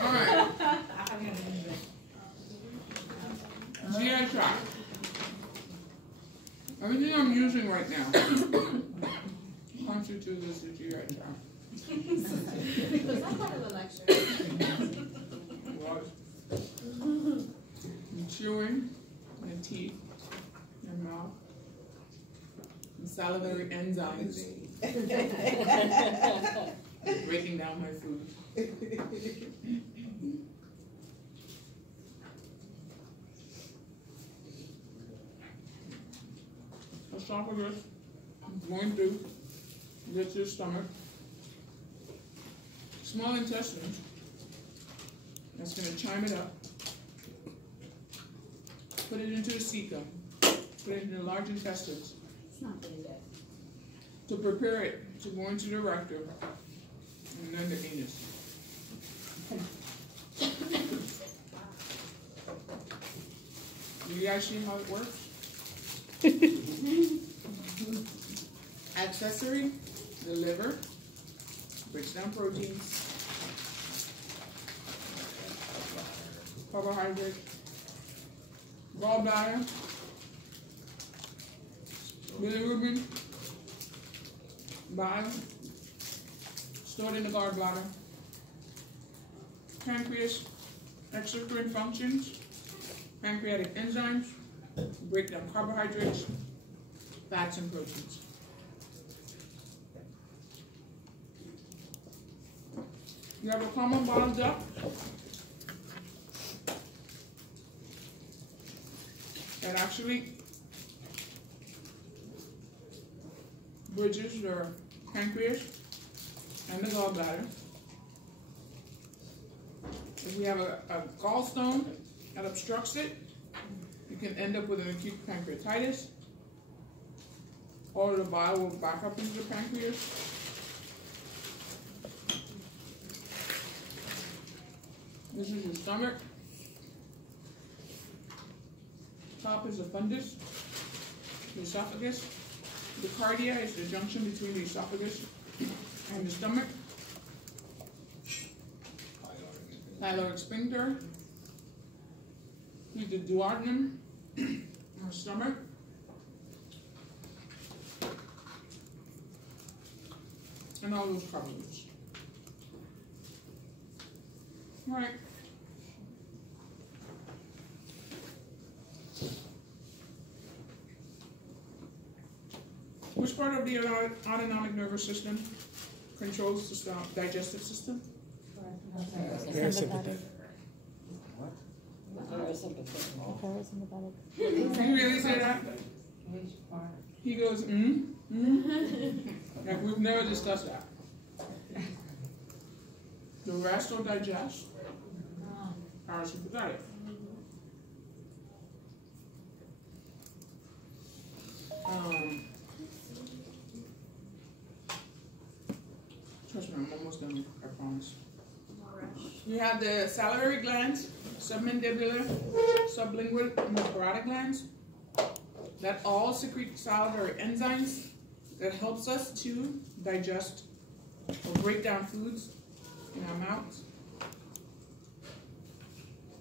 All right. GI tract. Everything I'm using right now constitutes the GI tract. Was that part of the lecture? It was. And chewing, and teeth, and mouth, and salivary enzymes. Breaking down my food. Esophagus, going through, get to your stomach. Small intestines, that's going to chime it up. Put it into the ceca. Put it into the large intestines. It's not good. To prepare it to go into the rectum and then the anus. Do you guys see how it works? Accessory, the liver, breaks down proteins, carbohydrates, gallbladder, bilirubin, bile, stored in the gallbladder, pancreas, exocrine functions, pancreatic enzymes, break down carbohydrates, fats, and proteins. You have a common bile duct. That actually bridges your pancreas and the gallbladder. If you have a gallstone that obstructs it, you can end up with an acute pancreatitis, or the bile will back up into the pancreas. This is your stomach. Top is the fundus, the esophagus. The cardia is the junction between the esophagus and the stomach. Pyloric sphincter. Here's the duodenum, our stomach. And all those carbohydrates. All right. Which part of the autonomic nervous system controls the digestive system? Parasympathetic. What? Parasympathetic. Can you really say that? He goes, Like we've never discussed that. The rest will digest. Parasympathetic. Trust me, I'm almost done, I promise. You have the salivary glands, submandibular, sublingual, and the parotid glands that all secrete salivary enzymes that helps us to digest or break down foods in our mouths.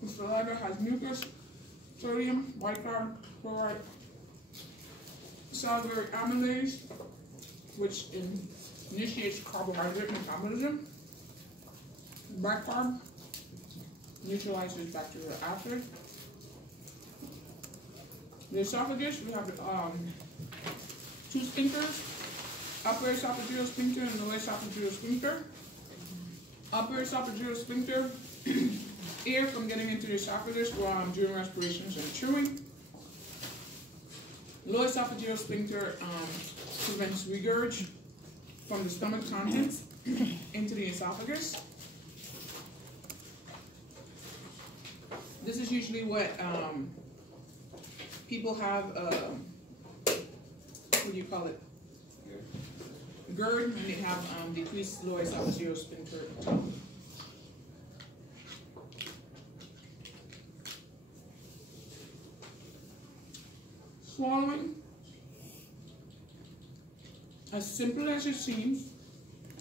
The saliva has mucus, sodium, bicarb, chloride, salivary amylase, which initiates carbohydrate metabolism. Bicarb neutralizes bacterial acid. The esophagus, we have two sphincters, upper esophageal sphincter and lower esophageal sphincter. Upper esophageal sphincter, air from getting into the esophagus during respirations and chewing. Lower esophageal sphincter prevents regurg from the stomach contents into the esophagus. This is usually what people have, what do you call it? GERD, and they have decreased lower esophageal sphincter. Swallowing, as simple as it seems,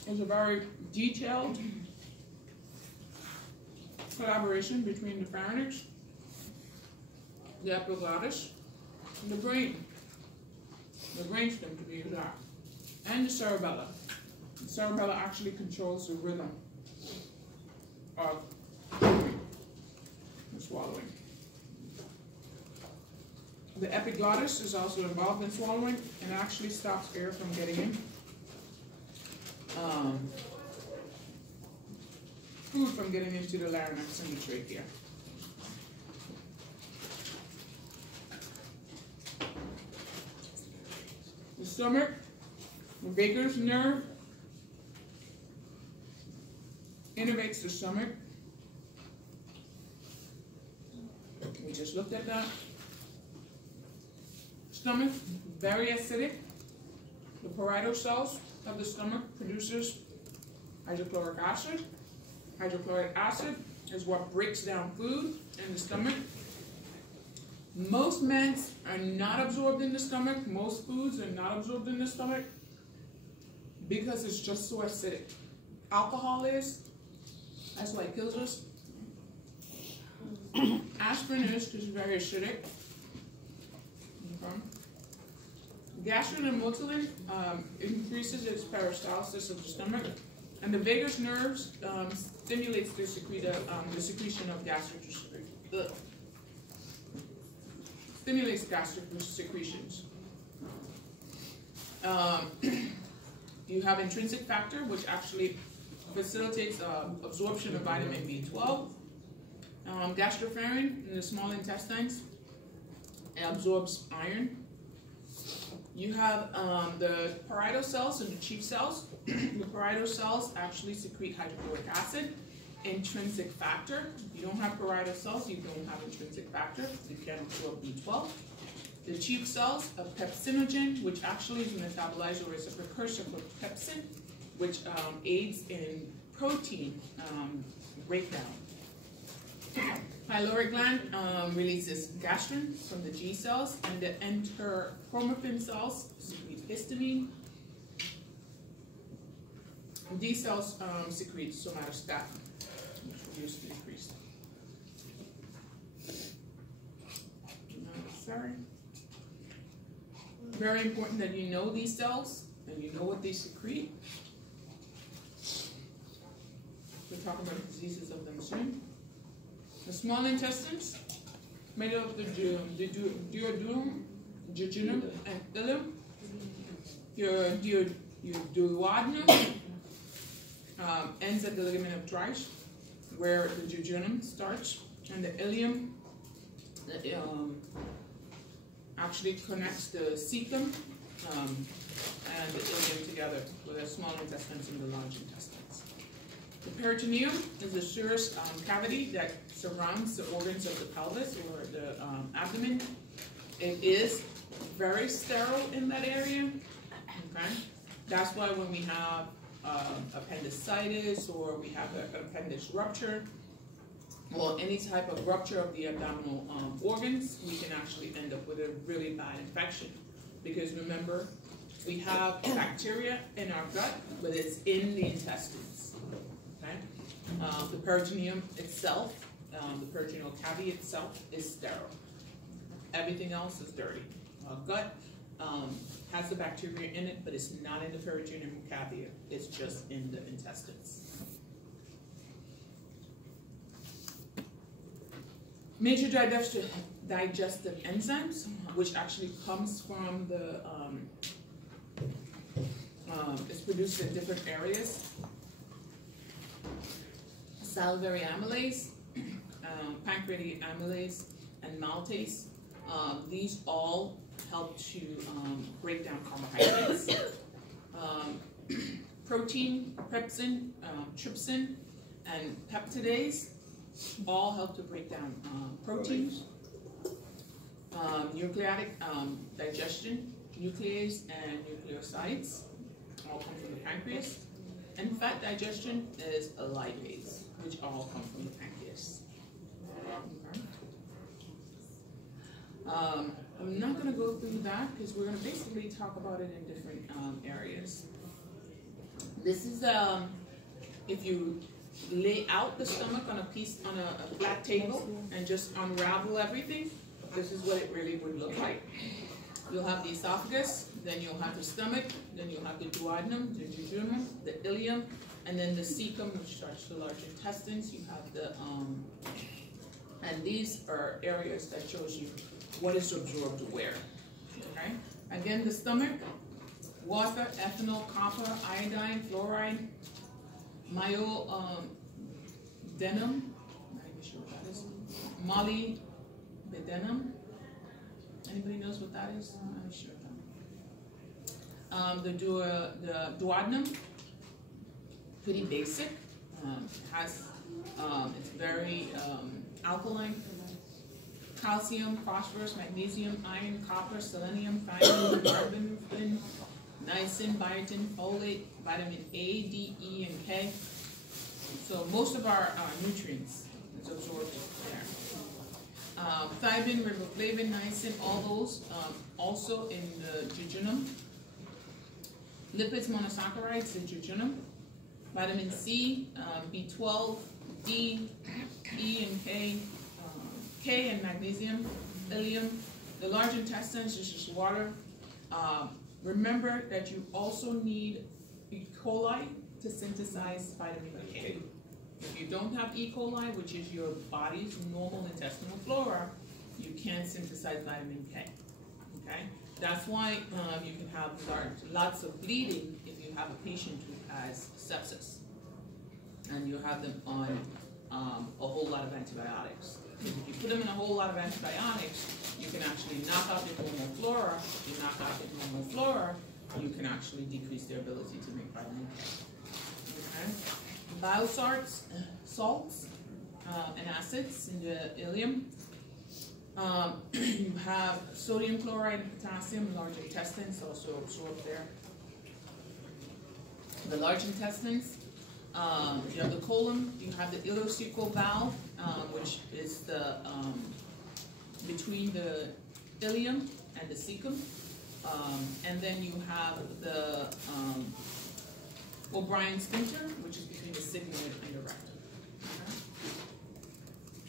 is a very detailed collaboration between the pharynx, the epiglottis, and the brain. The brainstem to be exact, and the cerebellum. The cerebellum actually controls the rhythm of the swallowing. The epiglottis is also involved in swallowing and actually stops air from getting in. Food from getting into the larynx and the trachea. The stomach, the vagus nerve, innervates the stomach. We just looked at that. Stomach, very acidic. The parietal cells of the stomach produces hydrochloric acid. Hydrochloric acid is what breaks down food in the stomach. Most meds are not absorbed in the stomach. Most foods are not absorbed in the stomach because it's just so acidic. Alcohol is, that's why it kills us. Aspirin is because it's very acidic. Okay. Gastrin and motilin increases its peristalsis of the stomach, and the vagus nerves stimulates the secretion of gastric stimulates gastric secretions. You have intrinsic factor, which actually facilitates absorption of vitamin B12. Gastropharynx in the small intestines, it absorbs iron. You have the parietal cells and the chief cells. The parietal cells actually secrete hydrochloric acid. Intrinsic factor. If you don't have parietal cells, you don't have intrinsic factor. You can't absorb B12. The chief cells of pepsinogen, which actually is a metabolizer or is a precursor for pepsin, which aids in protein breakdown. Pyloric gland releases gastrin from the G cells, and the enterochromaffin cells secrete histamine. D cells secrete somatostatin, which reduces the decrease. Sorry. Very important that you know these cells and you know what they secrete. We'll talk about diseases of them soon. The small intestines, made up of the duodenum, jejunum, and ileum. Your duodenum ends at the ligament of Treich, where the jejunum starts, and the ileum actually connects the cecum and the ileum together with the small intestines and the large intestines. The peritoneum is the serous cavity that surrounds the organs of the pelvis or the abdomen. It is very sterile in that area. Okay, that's why when we have appendicitis or we have an appendix rupture, or any type of rupture of the abdominal organs, we can actually end up with a really bad infection. Because remember, we have bacteria in our gut, but it's in the intestines. Okay? The peritoneum itself, the peritoneal cavity itself is sterile. Everything else is dirty. Gut has the bacteria in it, but it's not in the peritoneal cavity. It's just in the intestines. Major digestive enzymes, which actually comes from the, it's produced in different areas. Salivary amylase, pancreatic amylase, and maltase. These all help to break down carbohydrates. Protein, pepsin, trypsin, and peptidase all help to break down proteins. Nucleatic digestion, nuclease and nucleosides all come from the pancreas. And fat digestion is a lipase, which all come from the pancreas. Okay. I'm not going to go through that because we're going to basically talk about it in different areas. This is if you lay out the stomach on a flat table and just unravel everything, this is what it really would look like. You'll have the esophagus, then you'll have the stomach, then you'll have the duodenum, the jejunum, the ileum, and then the cecum, which starts the large intestines. You have the and these are areas that shows you what is absorbed where. Okay. Again, the stomach: water, ethanol, copper, iodine, fluoride, molybdenum. Not even sure what that is. Molybdenum. Anybody knows what that is? I'm not sure. The duodenum, pretty basic. It's very alkaline. Calcium, phosphorus, magnesium, iron, copper, selenium, thiamine, carbon, niacin, biotin, folate, vitamin A, D, E, and K. So most of our nutrients is absorbed there. Thiamine, riboflavin, niacin, all those also in the jejunum. Lipids, monosaccharides, the jejunum. Vitamin C, B12, D, E, and K. K and magnesium, ileum. The large intestines is just water. Remember that you also need E. coli to synthesize vitamin K. If you don't have E. coli, which is your body's normal intestinal flora, you can't synthesize vitamin K. Okay, that's why you can have lots of bleeding if you have a patient who has sepsis, and you have them on a whole lot of antibiotics. If you put them in a whole lot of antibiotics, you can actually knock out their normal flora. If you knock out their normal flora, you can actually decrease their ability to make vitamin K. Okay. Biosalts, salts, and acids in the ileum. You have sodium chloride and potassium, large intestines also absorbed there. The large intestines, you have the colon, you have the ileocecal valve, which is the between the ileum and the cecum, and then you have the O'Brien sphincter, which is between the sigmoid and the rectum.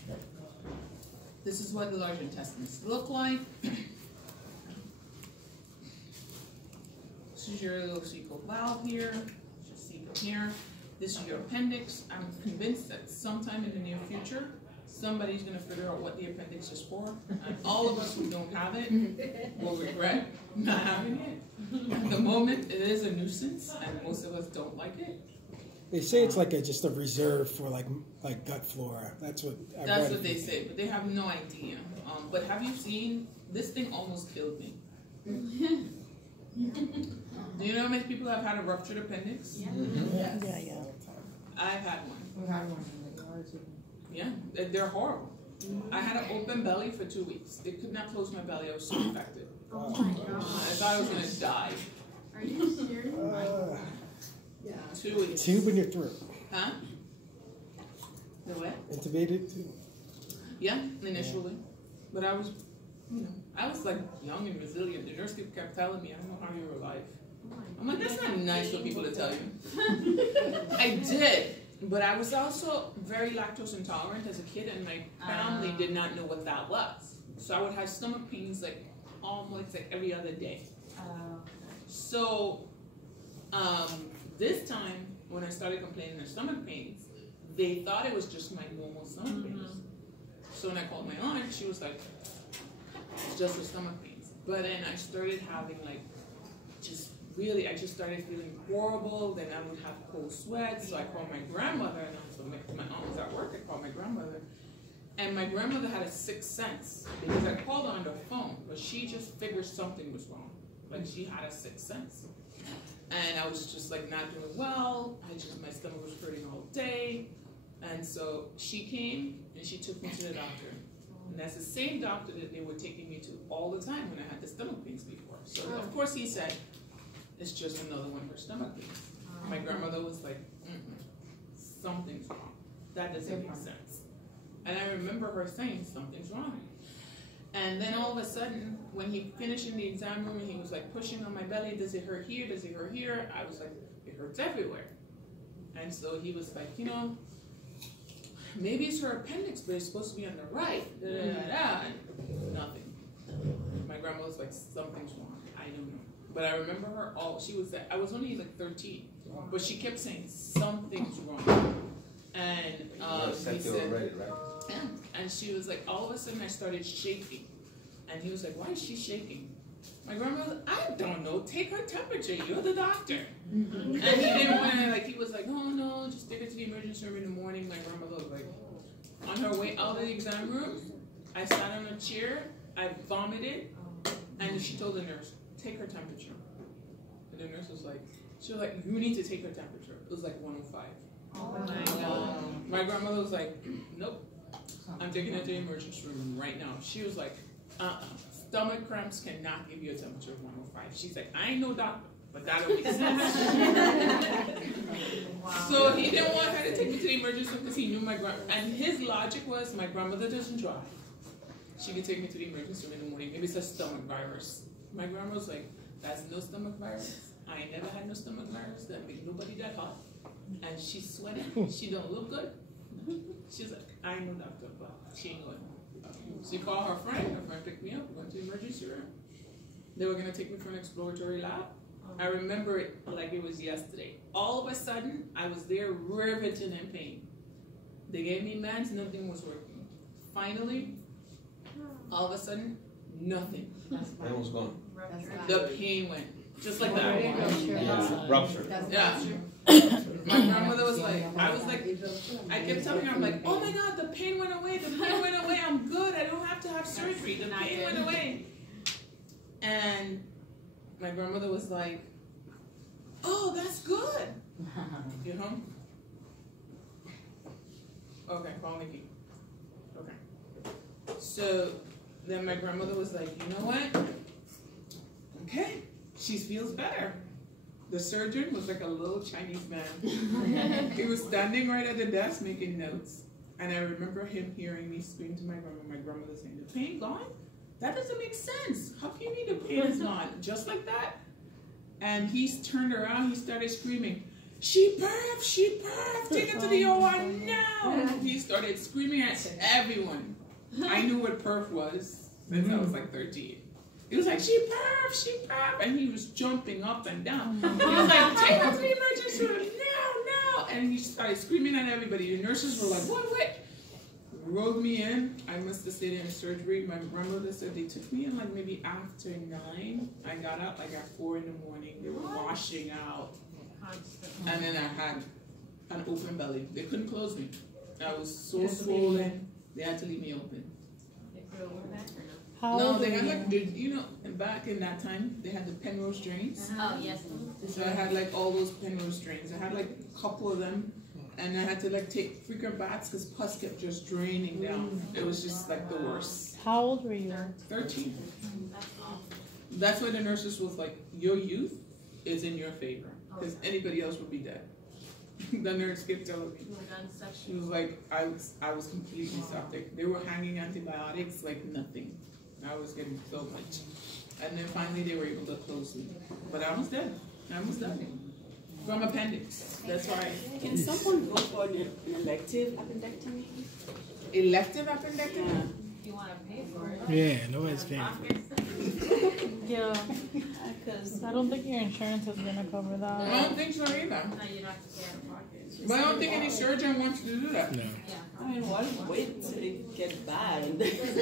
Okay. This is what the large intestines look like. This is your ileocecal valve here. This is your cecum here. This is your appendix. I'm convinced that sometime in the near future, somebody's going to figure out what the appendix is for. And all of us who don't have it will regret not having it. At the moment, it is a nuisance, and most of us don't like it. They say it's like just a reserve for like gut flora. That's what they say, but they have no idea. But have you seen, this thing almost killed me. Do you know how many people have had a ruptured appendix? Yeah. Mm-hmm. Yeah, yeah. I've had one. We've had one. Yeah, they're horrible. I had an open belly for 2 weeks. They could not close my belly. I was so infected. Oh my gosh. I thought I was going to die. Are you serious? Yeah. 2 weeks. Tube in your throat. Huh? The what? Intubated too. Yeah, initially. But I was, I was like young and resilient. The nurse kept telling me, I don't know how you're alive. I'm like, that's not nice for people to tell you. I did. But I was also very lactose intolerant as a kid, and my family did not know what that was. So I would have stomach pains like almost like every other day. So this time, when I started complaining of stomach pains, they thought it was just my normal stomach pains. So when I called my aunt, she was like, it's just the stomach pains. But then I started having like I just started feeling horrible. Then I would have cold sweats. So I called my grandmother, and so my aunt was at work. I called my grandmother, and my grandmother had a sixth sense because I called her on the phone, but she just figured something was wrong. Like she had a sixth sense, and I was just like not doing well. My stomach was hurting all day, and so she came and she took me to the doctor. And that's the same doctor that they were taking me to all the time when I had the stomach pains before. So of course he said, it's just another one for stomach pains. My grandmother was like, something's wrong. That doesn't make sense. And I remember her saying, something's wrong. And then all of a sudden, when he finished in the exam room and he was like pushing on my belly, does it hurt here? Does it hurt here? I was like, it hurts everywhere. And so he was like, you know, maybe it's her appendix, but it's supposed to be on the right. And nothing. My grandma was like, something's wrong. I don't know. But I remember her she was I was only like 13, but she kept saying, something's wrong. And he said, right? Yeah. And she was like, all of a sudden I started shaking. And he was like, why is she shaking? My grandma was like, I don't know, take her temperature, you're the doctor. And he didn't want to, like, he was like, oh no, just take her to the emergency room in the morning. My grandmother was like, on her way out of the exam room, I sat on a chair, I vomited, and she told the nurse, take her temperature. And the nurse was like, you need to take her temperature. It was like 105. Oh my God. My grandmother was like, nope, I'm taking her to the emergency room right now. She was like, stomach cramps cannot give you a temperature of 105. She's like, I ain't no doctor, but that'll make sense. Wow. So he didn't want her to take me to the emergency room because he knew and his logic was, my grandmother doesn't drive. She could take me to the emergency room in the morning. Maybe it's a stomach virus. My grandma was like, that's no stomach virus. I ain't never had no stomach virus. That make nobody that hot. And she's sweating. She don't look good. She's like, I ain't no doctor, but she ain't going. She called her friend. Her friend picked me up. We went to the emergency room. They were going to take me for an exploratory lab. I remember it like it was yesterday. All of a sudden, I was there riveted in pain. They gave me meds. Nothing was working. Finally, all of a sudden, nothing. Pain was gone. The pain went. Just like that. Yeah. Rupture. Yeah. My grandmother was like, I kept telling her, I'm like, oh my God, the pain went away, the pain went away, I'm good, I don't have to have surgery, the pain went away. And my grandmother was like, oh, that's good. You know? Okay, call Nikki. Okay. So then my grandmother was like, you know what? Okay, she feels better. The surgeon was like a little Chinese man. He was standing right at the desk making notes. And I remember him hearing me scream to my grandmother saying, the pain gone? That doesn't make sense. How can you mean the pain is gone? Just like that? And he turned around, he started screaming, she perfed, take her to the OR now. He started screaming at everyone. I knew what perf was since I was like 13. He was like, she perf, and he was jumping up and down. He was like, take her to the emergency room, now. And he started screaming at everybody. The nurses were like, what? Rolled me in. I must have stayed in surgery. My grandmother said they took me in like maybe after 9. I got up like at 4 in the morning. They were washing out. And then I had an open belly. They couldn't close me. I was so swollen. They had to leave me open. No, they had like, you know, back in that time, they had the Penrose drains. Oh, yes. So I had like all those Penrose drains. I had like a couple of them, and I had to like take frequent baths because pus kept just draining down. It was just like the worst. How old were you? 13. That's why the nurses was like, your youth is in your favor, because anybody else would be dead. The nurse kept telling me. She was like, I was completely septic. They were hanging antibiotics like nothing. I was getting so much. And then finally they were able to close me. But I was dead. I was dying. From appendix. That's why. Can someone go for an elective appendectomy? Elective appendectomy? Yeah. You want to pay for it? Yeah, nobody's paying for it. Yeah, Because I don't think your insurance is gonna cover I that. don't think so either. No, you don't have to pay out of pocket. But I don't think any surgeon wants to do that. No. Yeah. I mean, wait till it gets bad and then just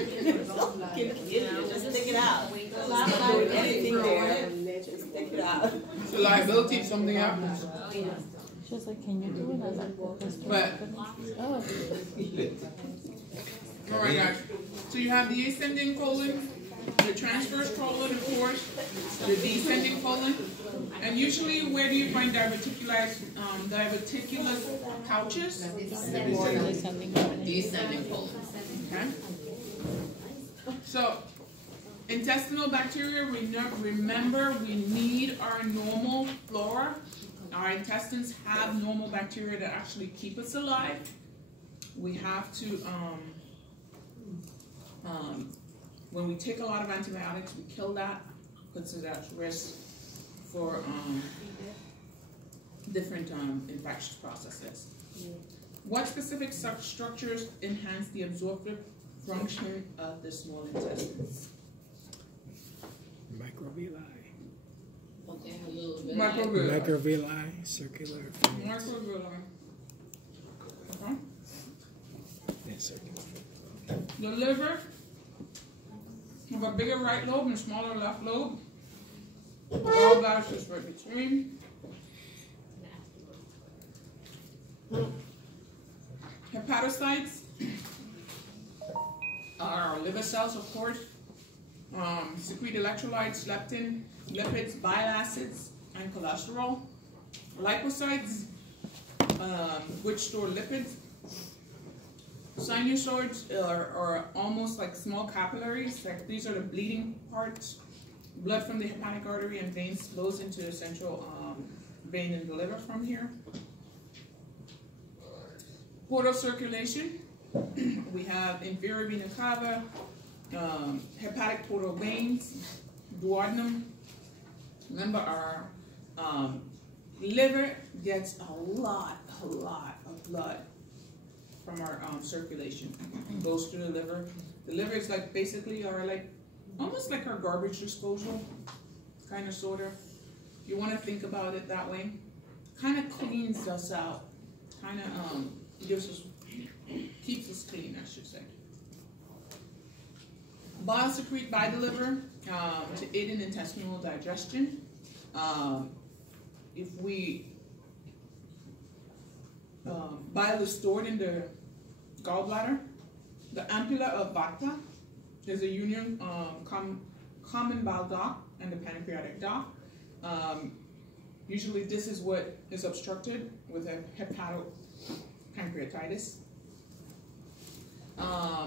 take it out. Not doing anything there. Just take it out. It's a liability if something happens. Oh, yeah. She's like, can you do it? I was like, But, oh, alright guys. So you have the ascending colon, the transverse colon, of course, the descending colon. And usually, where do you find diverticulous pouches? Descending colon. Okay? So, intestinal bacteria, remember we need our normal flora. Our intestines have normal bacteria that actually keep us alive. We have to, when we take a lot of antibiotics, we kill that, puts it at risk for different infectious processes. What specific structures enhance the absorptive function of the small intestines? Microvilli. Okay, a little bit. Microvilli. Microvilli, circular. Microvilli. Okay. Yeah, circular. The liver have a bigger right lobe and smaller left lobe. Gallbladder is right between. Hepatocytes are liver cells, of course. Secrete electrolytes, leptin, lipids, bile acids, and cholesterol. Lipocytes, which store lipids. Sinusoids are almost like small capillaries. Like these are the bleeding parts. Blood from the hepatic artery and veins flows into the central vein in the liver from here. Portal circulation. We have inferior vena cava, hepatic portal veins, duodenum. Remember, our liver gets a lot of blood from our circulation. It goes through the liver. The liver is like basically almost like our garbage disposal, kind of, sort of. You want to think about it that way. Kind of cleans us out. Kind of keeps us clean, I should say. Bile secrete by the liver to aid in intestinal digestion. If we bile is stored in the gallbladder, the ampulla of Vata is a union common bile duct and the pancreatic duct. Usually this is what is obstructed with a hepatopancreatitis.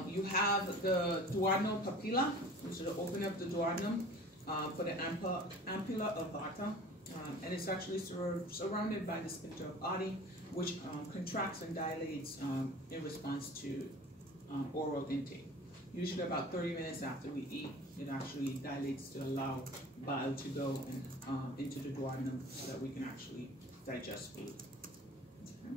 You have the duodenal papilla, which is the opening of the duodenum for the ampulla of Vata, and it's actually surrounded by the sphincter of Oddi, which contracts and dilates in response to oral intake. Usually about 30 minutes after we eat, it actually dilates to allow bile to go into the duodenum so that we can actually digest food. Okay.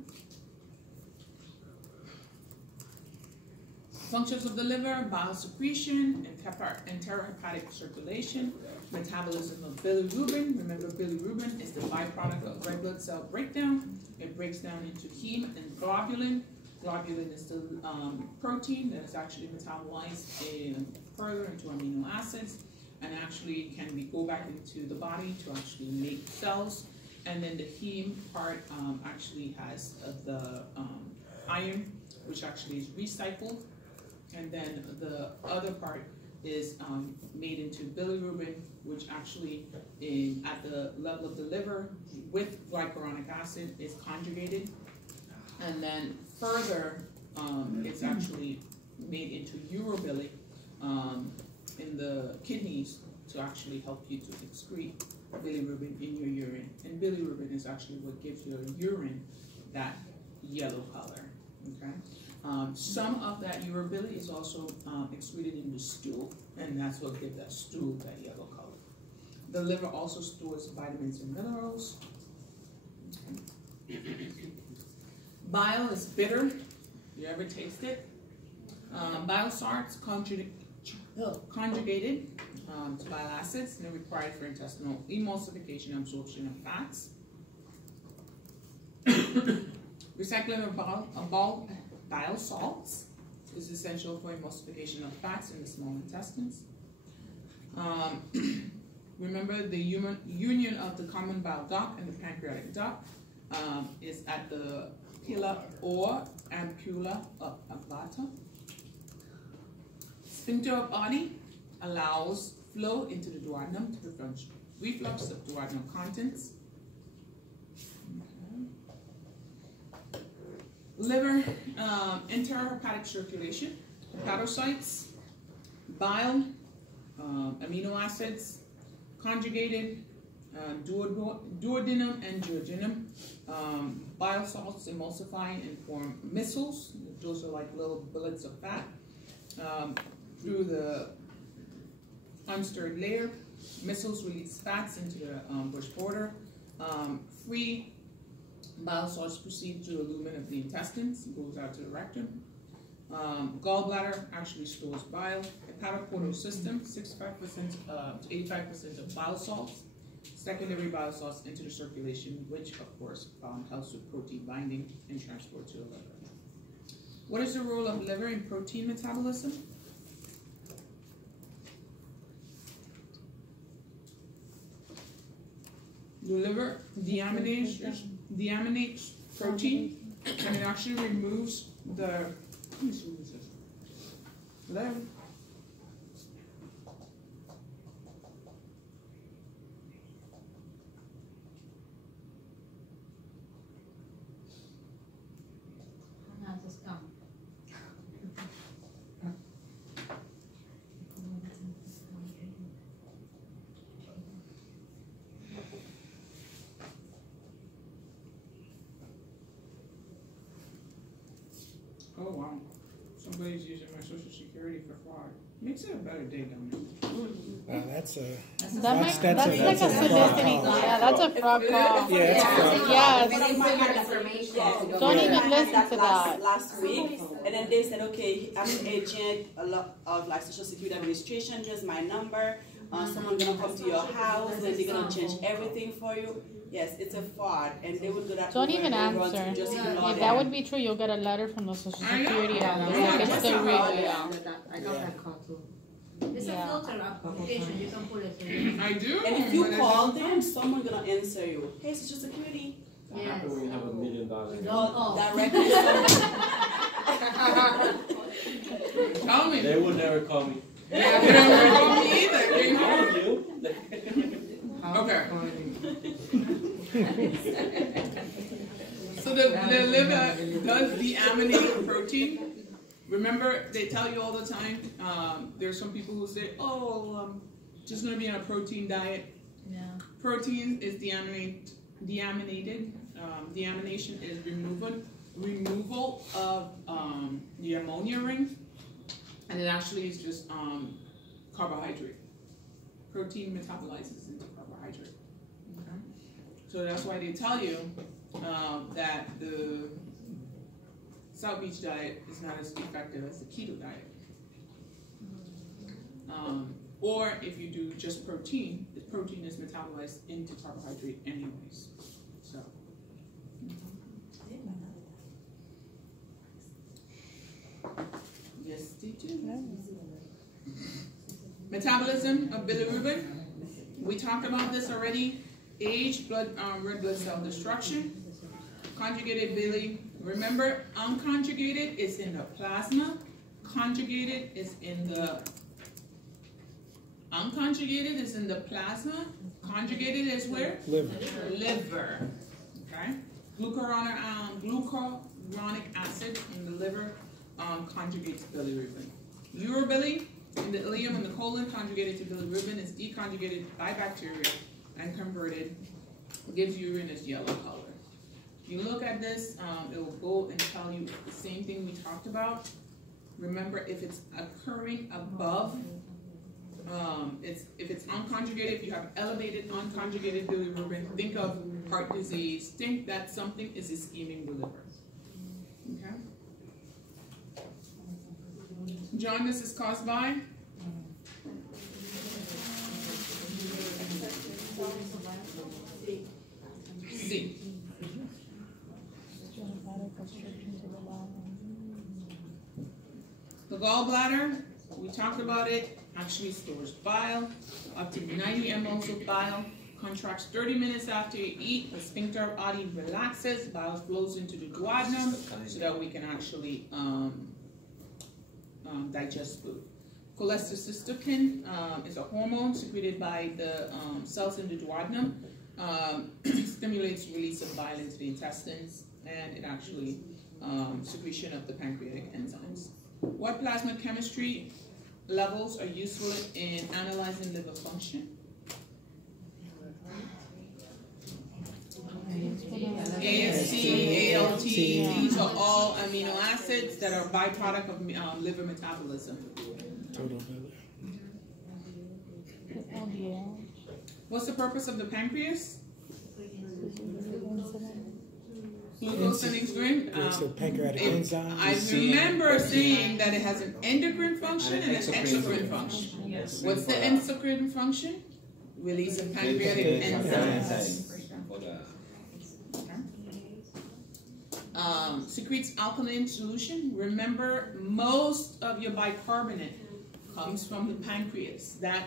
Functions of the liver: bile secretion, enterohepatic circulation, metabolism of bilirubin. Remember, bilirubin is the byproduct of red blood cell breakdown. It breaks down into heme and globulin. Globulin is the protein that is actually metabolized further into amino acids, and actually can go back into the body to actually make cells. And then the heme part actually has the iron, which actually is recycled. And then the other part is made into bilirubin, which actually at the level of the liver with glycuronic acid is conjugated. And then further, it's actually made into urobilic in the kidneys to actually help you to excrete bilirubin in your urine. And bilirubin is actually what gives your urine that yellow color. Okay. Some of that urobilic is also excreted in the stool, and that's what gives that stool that yellow color. The liver also stores vitamins and minerals. Okay. Bile is bitter. You ever taste it? Bile salts conjugated to bile acids, and they're required for intestinal emulsification and absorption of fats. Recycling of bile salts is essential for emulsification of fats in the small intestines. Remember, the union of the common bile duct and the pancreatic duct is at the papilla or ampulla of Vata. Sphincter of Oddi allows flow into the duodenum to prevent reflux of duodenal contents. Okay. Liver, enterohepatic circulation, hepatocytes, bile, amino acids, conjugated, duodenum and duodenum. Bile salts emulsify and form micelles. Those are like little billets of fat. Through the unstirred layer, micelles release fats into the bush border. Free Bile salts proceed through the lumen of the intestines, goes out to the rectum. Gallbladder actually stores bile. Hepatoportal system, 65% to 85% of bile salts. Secondary bile salts into the circulation, which of course helps with protein binding and transport to the liver. What is the role of liver in protein metabolism? The liver deaminates protein, and it actually removes the. Let me see what this is. Hello? Oh wow. Somebody's using my social security for fraud. Makes it a better day, don't it? That's a That's that's like a fraud soliciting. call. Yeah, that's a fraud call. Yeah, it's a fraud. Yes. Don't even I listen had to that that. last week, and then they said, okay, I'm an agent a lot of like Social Security Administration. Here's my number. Someone's gonna come to your house, and they're gonna change everything for you. Yes, it's a fraud, and they would do that. Don't even answer. If that would be true, you'll get a letter from the Social Security office. Like it's the real. I got that call too. It's a filter application, you can pull it in. I do. And if you call them, someone's gonna answer you. Hey, Social Security. What happens when you have $1 million? Don't call. Directly. Tell me. They would never call me. Yeah, they don't call me either. They know. Okay. So the liver does deaminate the protein. Remember, they tell you all the time, there's some people who say, oh, just going to be on a protein diet. Yeah. Protein is deaminated. Deamination is removal of the ammonia ring, and it actually is just carbohydrate. Protein metabolizes into carbohydrate. Okay? So that's why they tell you that the South Beach diet is not as effective as the keto diet. Or if you do just protein, the protein is metabolized into carbohydrate anyways. So. Yes, they do. Metabolism of bilirubin. We talked about this already. Age, red blood cell destruction. Conjugated bili. Remember, unconjugated is in the plasma. Conjugated is in the unconjugated is in the plasma. Conjugated is where? Liver. Liver. Okay. Glucuronic acid in the liver conjugates bilirubin. Urobili in the ileum and the colon conjugated to bilirubin is deconjugated by bacteria and converted. Gives urine its yellow color. If you look at this, it will go and tell you the same thing we talked about. Remember, if it's occurring above, if it's unconjugated, if you have elevated unconjugated bilirubin, think of heart disease. Think that something is ischeming the liver. Okay. Jaundice is caused by? C. The gallbladder, we talked about it, actually stores bile, up to 90 mLs of bile, contracts 30 minutes after you eat, the sphincter of Oddi relaxes, bile flows into the duodenum so that we can actually digest food. Cholecystokin is a hormone secreted by the cells in the duodenum, stimulates release of bile into the intestines, and it actually secretion of the pancreatic enzymes. What plasma chemistry levels are useful in analyzing liver function? AST, ALT, these are all amino acids that are byproduct of liver metabolism. Total liver. What's the purpose of the pancreas? Glucose and insulin. So pancreatic enzymes. I remember saying that it has an endocrine function and an exocrine function. Yes. What's the endocrine function? Release of pancreatic enzymes. Secretes alkaline solution. Remember, most of your bicarbonate comes from the pancreas. That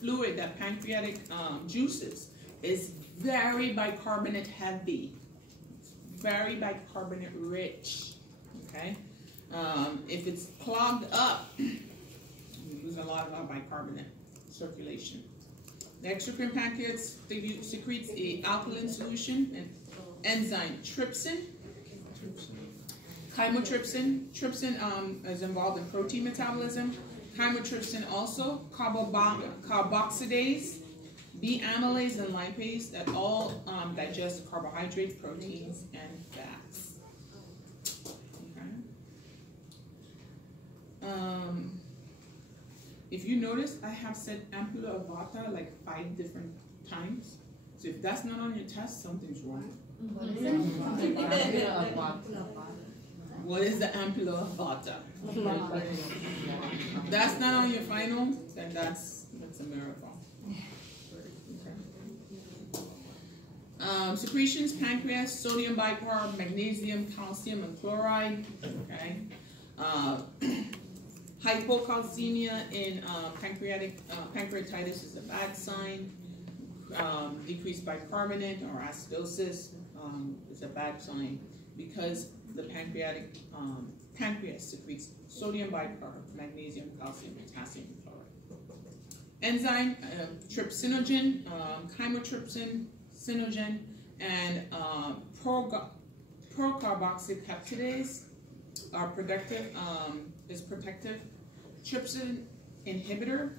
fluid, that pancreatic juices, is very bicarbonate heavy. Very bicarbonate rich. Okay? If it's clogged up, you lose a lot of our bicarbonate circulation. The exocrine pancreas secretes a alkaline solution, an enzyme trypsin. Chymotrypsin. Trypsin is involved in protein metabolism. Chymotrypsin also, carboxylase, B-amylase, and lipase that all digest carbohydrates, proteins, and fats. Okay. If you notice, I have said ampulla of Vata like 5 different times. So if that's not on your test, something's wrong. What is the ampulla of Vata? That's not on your final, then that's a miracle. Okay. Secretions: pancreas, sodium bicarb, magnesium, calcium, and chloride. Okay. Hypocalcemia in pancreatitis is a bad sign. Decreased bicarbonate or acidosis is a bad sign because the pancreas secretes sodium bicarb, magnesium, calcium, potassium, and chloride. Enzyme trypsinogen, chymotrypsin, sinogen, and procarboxypeptidase are protective. Trypsin inhibitor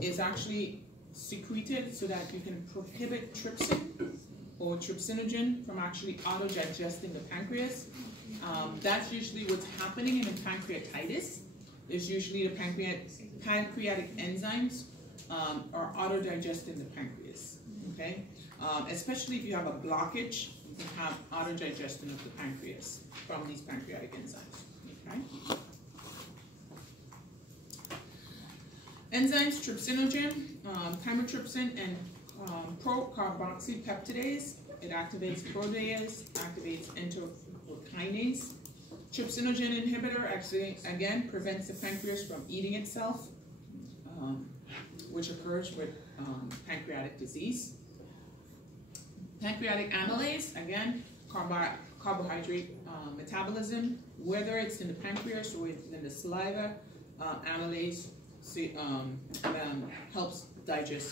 is actually secreted so that you can prohibit trypsin or trypsinogen from actually auto-digesting the pancreas. That's usually what's happening in a pancreatitis. Is usually the pancreatic enzymes are auto-digesting the pancreas. Okay, especially if you have a blockage, you can have auto-digestion of the pancreas from these pancreatic enzymes. Okay. Enzymes: trypsinogen, chymotrypsin, and procarboxypeptidase. It activates protease, activates enterokinase. Trypsinogen inhibitor actually, again, prevents the pancreas from eating itself, which occurs with pancreatic disease. Pancreatic amylase, again, carbohydrate metabolism, whether it's in the pancreas or it's in the saliva, amylase helps digest